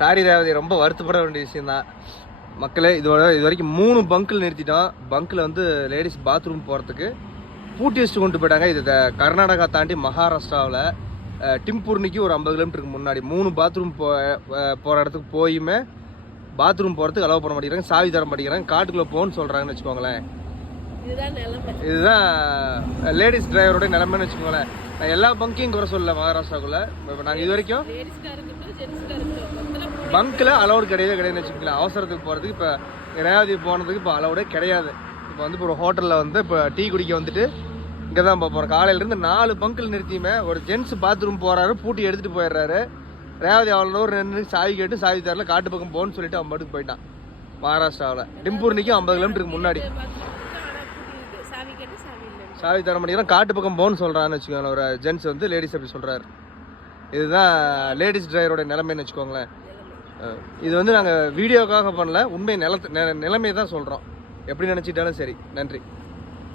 Sorry Revathi, ரொம்ப வருத்தப்பட வேண்டிய விஷயம் தான் மக்களே. இது வரைக்கும் 3 பங்கில் நிறுத்திட்டோம். பங்கில் வந்து லேடிஸ் பாத்ரூம் போகிறதுக்கு பூட்டி வச்சுட்டு கொண்டு போயிட்டாங்க. இது கர்நாடகா தாண்டி மகாராஷ்டிராவில் டிம்பூர்னிக்கு ஒரு 50 கிலோமீட்டருக்கு முன்னாடி 3 பாத்ரூம் போகிற இடத்துக்கு போயுமே பாத்ரூம் போகிறதுக்கு அலோவ் பண்ண மாட்டேங்கிறாங்க, சாவி தர மாட்டேங்கிறாங்க, காட்டுக்குள்ளே போகணும்னு சொல்கிறாங்கன்னு வச்சுக்கோங்களேன். இதுதான் லேடிஸ் டிரைவரோட நிலைமைன்னு வச்சுக்கோங்களேன். நான் எல்லா பங்கையும் குறை சொல்லல மகாராஷ்டிராக்குள்ளே. இப்போ நாங்கள் இது வரைக்கும் பங்க்கில் அலௌடு கிடையாதுன்னு வச்சுக்கலாம். அவசரத்துக்கு போகிறதுக்கு இப்போ ரேவதி போனதுக்கு இப்போ அலௌடே கிடையாது. இப்போ வந்து இப்போ ஒரு ஹோட்டலில் வந்து இப்போ டீ குடிக்க வந்துட்டு இங்கே தான் போகிறோம். காலையிலேருந்து 4 பங்கில் நிறுத்தியுமே ஒரு ஜென்ஸ் பாத்ரூம் போகிறாரு, பூட்டி எடுத்துகிட்டு போயிடுறாரு. ரேவதி அவ்வளோ ஒரு 2 சாவி கேட்டு சாவி தரல, காட்டு பக்கம் போகணும்னு சொல்லிட்டு அவன் பாட்டுக்கு போயிட்டான். மகாராஷ்டிராவில் டிம்பூர்னிக்கும் 50 கிலோமீட்டருக்கு முன்னாடி சாவி தர மாட்டேங்கிறான், காட்டு பக்கம் போகணும்னு சொல்கிறான்னு வச்சுக்கோங்களேன். ஒரு ஜென்ஸ் வந்து லேடிஸ் அப்படி சொல்கிறாரு. இதுதான் லேடிஸ் டிரைவரோட நிலைமைன்னு வச்சுக்கோங்களேன். இது வந்து நாங்கள் வீடியோக்காக பண்ணல, உண்மை நிலைமை தான் சொல்கிறோம். எப்படி நினச்சிட்டாலும் சரி. நன்றி.